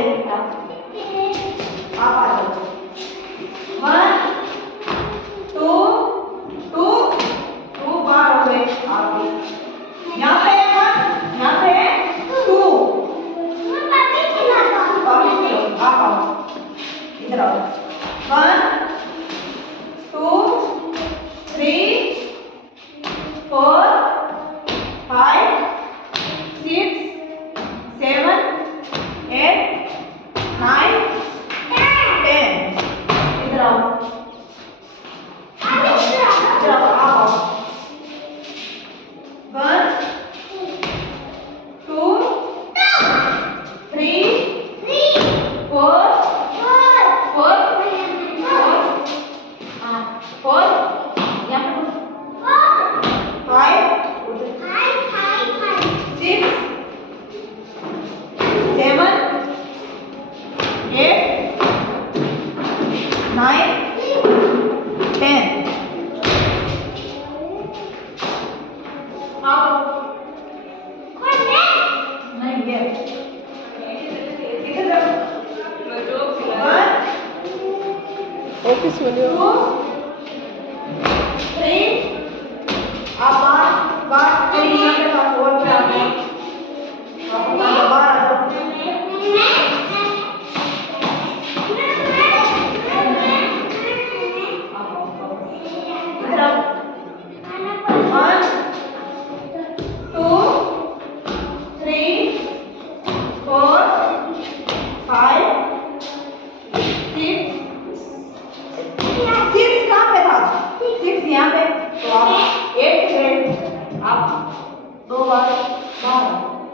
बेटा आप आ जाओ 1 2 2 2 बार हो गए आप यहाँ पे है 1 यहाँ पे है 2 आप आओ इधर आओ 1 2 3 4 5 6 7 8 9 10 इधर आओ इधर आओ आप आओ 1 2 3 4 4 4 यहाँ पे 5 6 7 8 9 10 आप नहीं ये इधर ऑफिस में 2 3 आप बात मेरी यहाँ पे बात और पे आते हैं आप बाहर आ जाओ इधर आओ 1 2 3 4 5 6 6 कहाँ पे था 6 यहाँ पे तो आप 8 आप 2 बार बाहर